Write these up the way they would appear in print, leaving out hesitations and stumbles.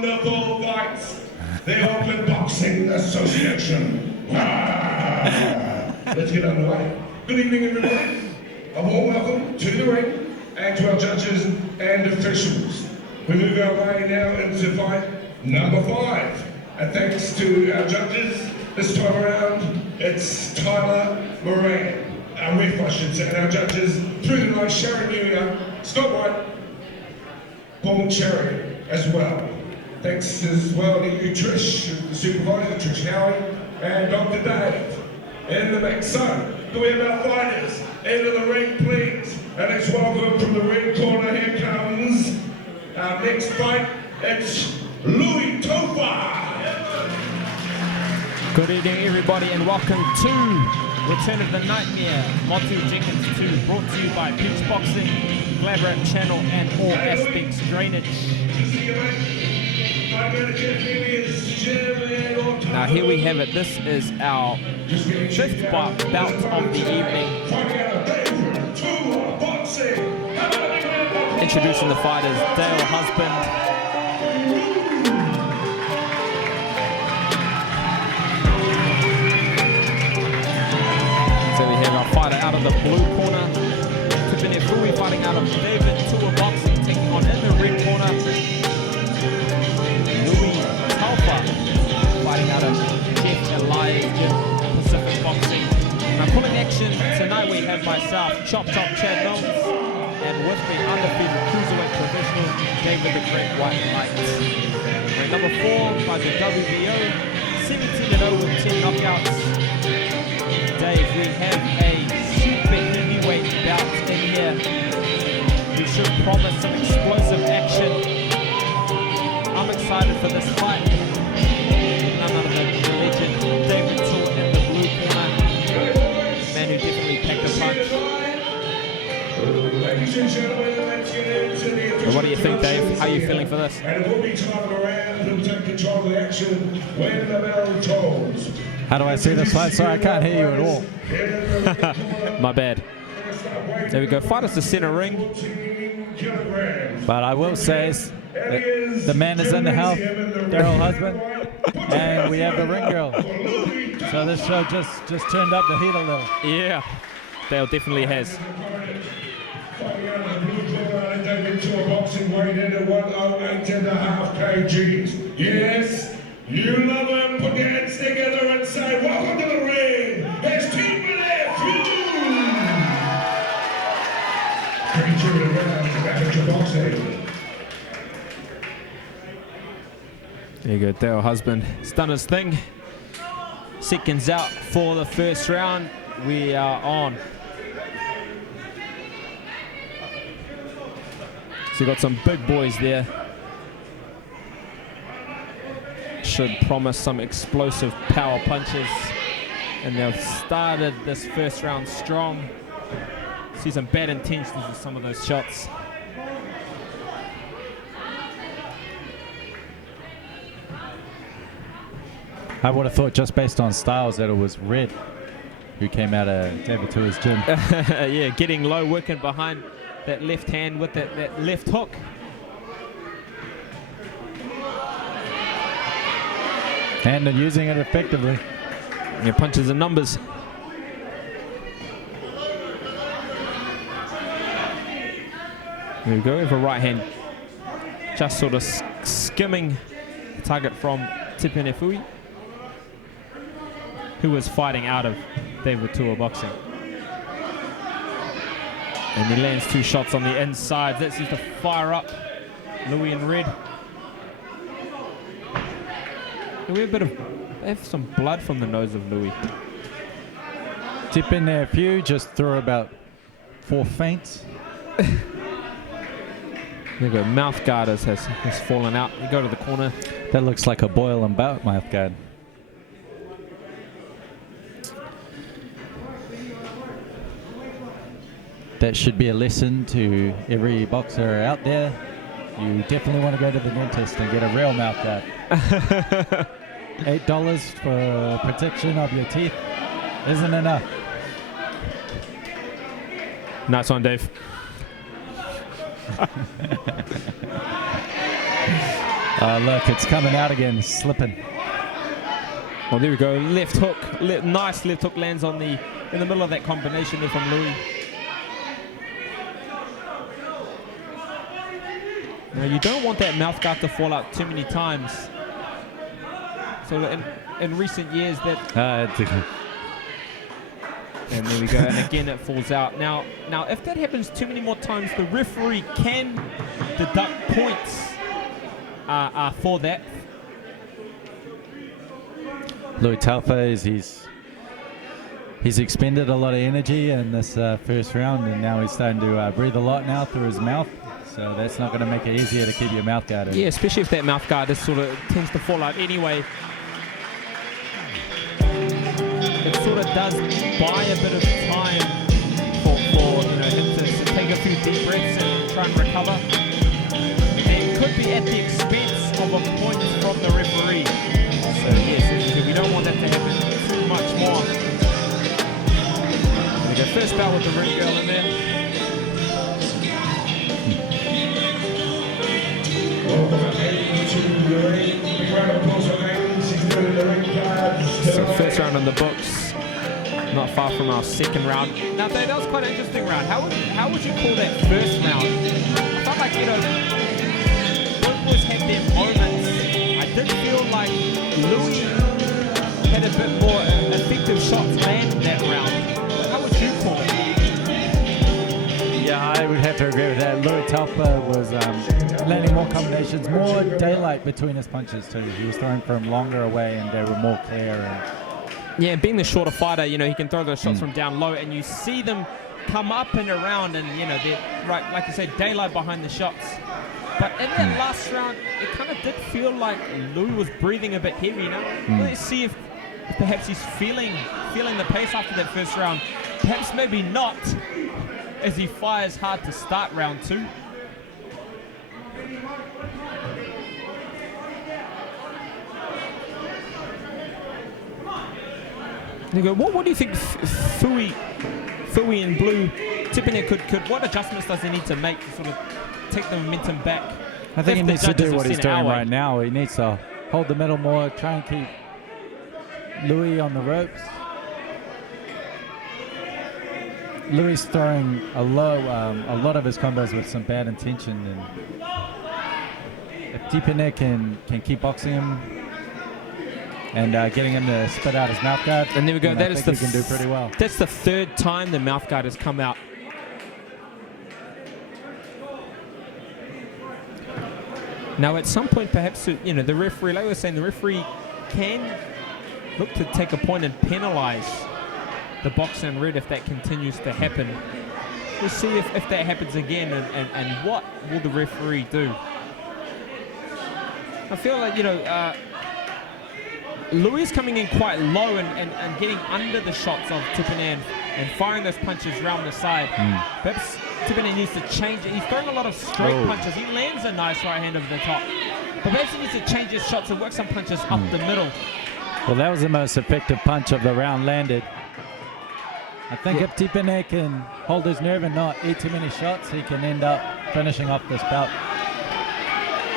Wonderful fights, the Auckland Boxing Association. Let's get underway. Good evening, everybody. A warm welcome to the ring and to our judges and officials. We move our way now into fight number 5. And thanks to our judges, this time around, it's Tyler Moran. Our ref, I should say, and our judges through the night, Sharon Newyer, Scott White, Paul Cherry as well. Thanks as well to you, Trish, the supervisor, Trish Howie, and Dr. Dave in the mix. So, can we have our fighters into the ring, please? And let's welcome from the ring corner, here comes our next fight. It's Louie Taufa. Good evening, everybody, and welcome to Return of the NightMea, Motu Jenkins 2, brought to you by Peach Boxing, GladrapChannel, and All Aspects Drainage. Now here we have it. This is our 5th bout of the evening. Introducing the fighters, Dale Husband. So we have our fighter out of the blue corner, Tipine Fiu fighting out of Louie Taufa, taking on in the red corner, Louie Taufa fighting out of Pacific Boxing. Now pulling action tonight we have myself, Chop Chad Mills, and with me undefeated cruiserweight professional David the Great White Light. We're number 4 by the WBO, 17-0 with 10 knockouts. Dave, we have a super heavyweight bout in here. We should promise some explosive action. I'm excited for this fight. None other than the legend David Tor in the blue corner. Man who definitely packed a punch. So what do you think, Dave? How are you feeling for this? And it will be time around who'll take control of the action when the bell tolls. How do I see this fight? Sorry, I can't hear you at all. My bad. There we go. Fight us the center ring. But I will say the man is in the house, Daryl Husband, and we have the ring girl. So this show just turned up the heat a little. Yeah, Dale definitely has. Boxing weight into 108.5 kgs. Yes, you love him. Put your hands together and say, welcome to the ring. It's Tipine Fiu. Featuring around to GladrapChannel. There you go, Dale Husband. He's done his thing. Seconds out for the first round. We are on. So you got some big boys there. Should promise some explosive power punches. And they've started this first round strong. See some bad intentions with some of those shots. I would have thought just based on styles that it was Red who came out of David Tua's gym. Yeah, getting low, working behind that left hand with that left hook. And they're using it effectively. Yeah, punches and numbers. There we go, we have a right hand. Just sort of skimming the target from Tipine Fiu, who was fighting out of David Tua Boxing. And he lands 2 shots on the inside. That seems to fire up Louie in red. We have some blood from the nose of Louie. Tipine Fiu just threw about 4 feints. There you go, mouth guard has fallen out. You go to the corner. That looks like a boil and bout mouth guard. That should be a lesson to every boxer out there. You definitely want to go to the dentist and get a real mouth guard. $8 for protection of your teeth isn't enough. Nice one, Dave. Look, it's coming out again, slipping. Well, there we go. Left hook. Nice left hook lands on in the middle of that combination there from Louie. Now, you don't want that mouth guard to fall out too many times. So in recent years, that... and there we go. And again, it falls out. Now, if that happens too many more times, the referee can deduct points for that. Louie Taufa he's expended a lot of energy in this first round, and now he's starting to breathe a lot now through his mouth. So that's not going to make it easier to keep your mouth guarded. Yeah, especially if that mouth guard is sort of tends to fall out anyway. It sort of does buy a bit of time for him to take a few deep breaths and try and recover. And it could be at the expense of a point from the referee. So yes, we don't want that to happen too much more. We go first bout with the ring girl in there. So first round in the books, not far from our second round. Now that was quite an interesting round. How would you call that first round? I felt like both boys had their moments. I did feel like Louie had a bit more effective shots land that round. How would you call it? Yeah, I would have to agree with that. Louie Taufa was landing more combinations, more daylight between his punches too. He was throwing from longer away and they were more clear. Yeah, being the shorter fighter, he can throw those shots from down low, and you see them come up and around, and they're right, like you said, daylight behind the shots. But in that last round, it kind of did feel like Louie was breathing a bit heavy. Let's see if perhaps he's feeling the pace after that first round. Perhaps maybe not, as he fires hard to start round two. You go, what do you think Fiu in blue, Tipine could what adjustments does he need to make to sort of take the momentum back? I think he needs to do what he's doing right now. He needs to hold the middle more, try and keep Louie on the ropes. Louie's throwing a lot of his combos with some bad intention, and if Tipine can keep boxing him and getting him to spit out his mouth guard, and there we go. That is we can do pretty well. That's the third time the mouth guard has come out. Now, at some point, perhaps the referee, like I was saying, the referee can look to take a point and penalise the boxer in red if that continues to happen. We'll see if that happens again, and what will the referee do? I feel like Louie is coming in quite low and getting under the shots of Tipine and firing those punches round the side. Perhaps Tipine needs to change it. He's throwing a lot of straight punches. He lands a nice right hand over the top. But perhaps he needs to change his shots and work some punches up the middle. Well, that was the most effective punch of the round landed. I think if Tipine can hold his nerve and not eat too many shots, he can end up finishing off this bout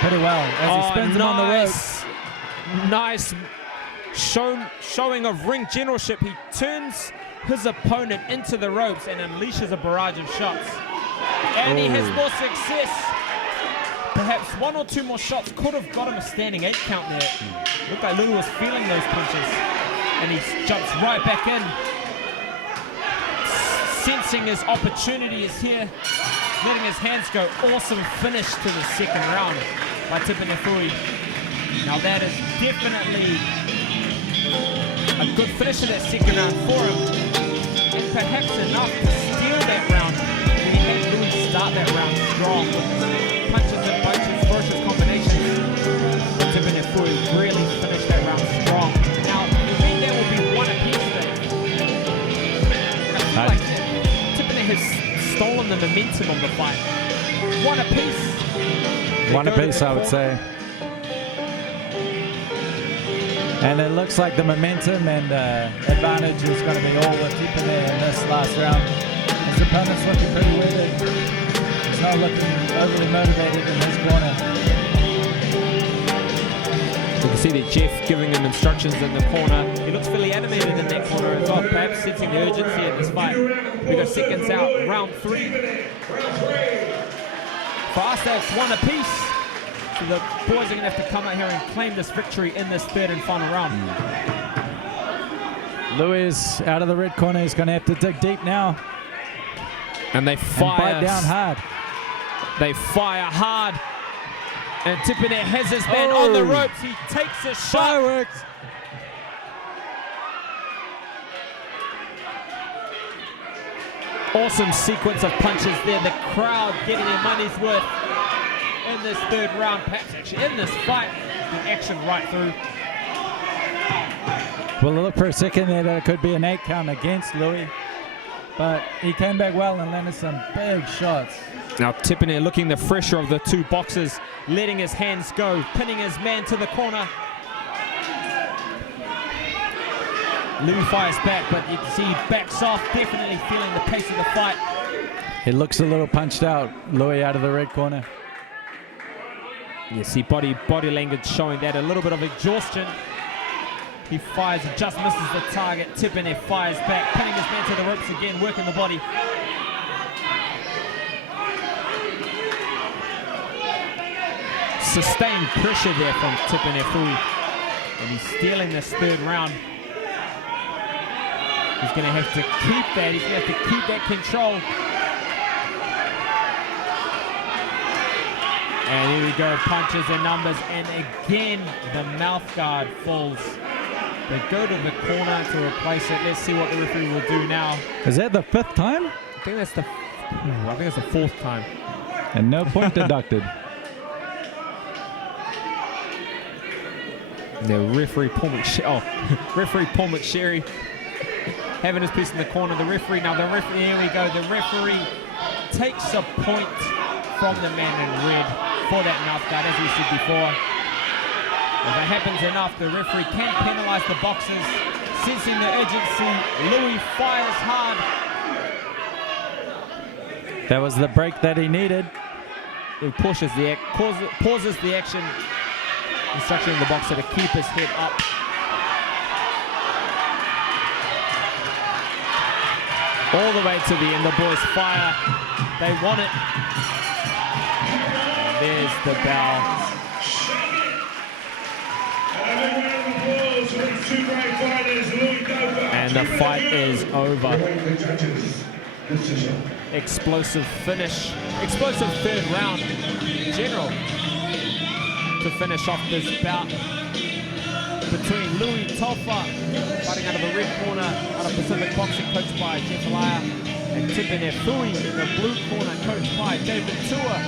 pretty well as he spins him on the ropes. Nice showing of ring generalship. He turns his opponent into the ropes and unleashes a barrage of shots. And he has more success. Perhaps one or two more shots could have got him a standing 8 count there. Looked like Louie was feeling those punches. And he jumps right back in. Sensing his opportunity is here. Letting his hands go. Awesome finish to the second round by Tipine Fiu. Now that is definitely a good finish to that second round for him. And perhaps enough to steal that round. He had Louie start that round strong with punches and bunches, ferocious combinations. But Tipine Fiu really finished that round strong. Now, you think there will be one apiece there? I feel like Tipine has stolen the momentum of the fight. One apiece. One apiece, I would say. And it looks like the momentum and advantage is going to be all with Tipine in this last round. His opponent's looking pretty weird. He's not looking overly motivated in his corner. You can see that Jeff giving him instructions in the corner. He looks fairly animated in that corner as well, perhaps sensing the urgency in this fight. We got seconds out, round 3. For us, that's 1 apiece. So the boys are going to have to come out here and claim this victory in this 3rd and final round. Louie is out of the red corner. He's going to have to dig deep now. And they fire. And bite down hard. They fire hard. And Tipine has his man on the ropes. He takes a shot. Fireworks. Awesome sequence of punches there. The crowd getting their money's worth in this 3rd round. Perhaps actually in this fight. The action right through. Well, look for a second there that it could be an 8 count against Louie. But he came back well and landed some big shots. Now Tipine looking the fresher of the 2 boxers, letting his hands go, pinning his man to the corner. Louie fires back, but you can see he backs off, definitely feeling the pace of the fight. He looks a little punched out, Louie out of the red corner. You see body language showing that, a little bit of exhaustion. He fires, he just misses the target. Tipine fires back, pinning his man to the ropes again, working the body. Sustained pressure there from Tipine Fiu. And he's stealing this 3rd round. He's going to have to keep that. He's going to have to keep that control. And here we go, punches and numbers. And again, the mouth guard falls. They go to the corner to replace it. Let's see what the referee will do now. Is that the 5th time? I think that's the 4th time. And no point deducted. The referee Paul McSherry having his piece in the corner. The referee, here we go. The referee takes a point from the man in red for that mouth guard, as we said before. If it happens enough, the referee can penalize the boxers. Sensing the urgency, Louie fires hard. That was the break that he needed. He pauses the action, instructing the boxer to keep his head up. All the way to the end, the boys fire. They want it. And there's the bell. And the fight is over. Explosive finish. Explosive 3rd round. General to finish off this bout between Louie Taufa, fighting out of the red corner, out of Pacific Boxing, coached by Jeff and Tipine Fiu in the blue corner, coached by David Tua.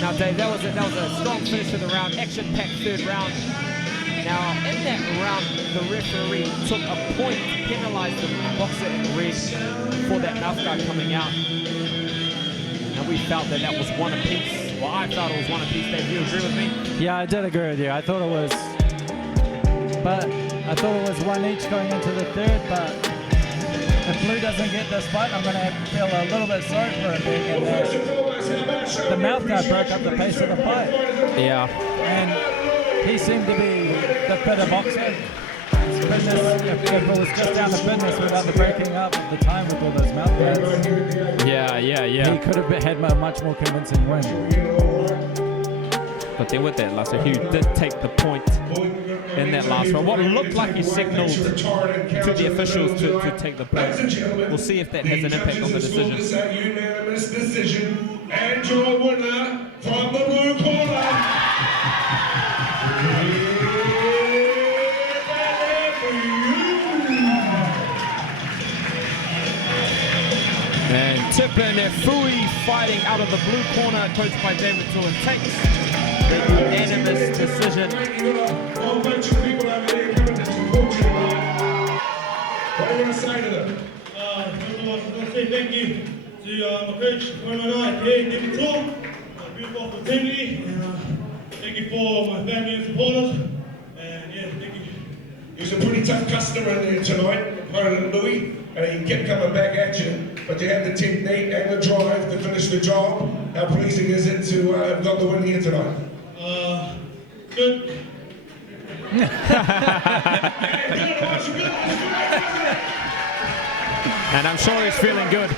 Now, Dave, that was a strong finish to the round, action-packed 3rd round. Now, in that round, the referee took a point to penalize the boxer in red for that mouth guard coming out. And we felt that was 1 apiece. Well, I thought it was 1 apiece. Dave, do you agree with me? Yeah, I did agree with you. I thought it was 1 each going into the 3rd, but if Blue doesn't get this fight, I'm going to have to feel a little bit sorry for him being in there. The mouth guard broke up the pace of the fight. Yeah. And he seemed to be the fitter boxer. Fitness, if it was just down to fitness without the breaking up of the time with all those mouth guards. Yeah. He could have had a much more convincing win. But then with that last, he did take the point in that last round. What looked like he signaled to the officials to take the point. We'll see if that has an impact on the decision. Unanimous decision, and your winner from the blue corner. And Tipine Fiu fighting out of the blue corner, coached by David Tua, takes the unanimous decision. What do you want to say to them? I want to say thank you to my coach, David Tua, my beautiful opportunity, and thank you for my family and supporters, and yeah, thank you. He's a pretty tough customer in there tonight, Louie, and he kept coming back at you, but you had the technique and the drive to finish the job. How pleasing is it to have got the win here tonight? Good. And I'm sure he's feeling good.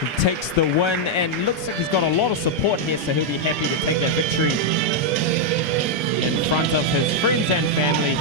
He takes the win and looks like he's got a lot of support here, so he'll be happy to take that victory in front of his friends and family.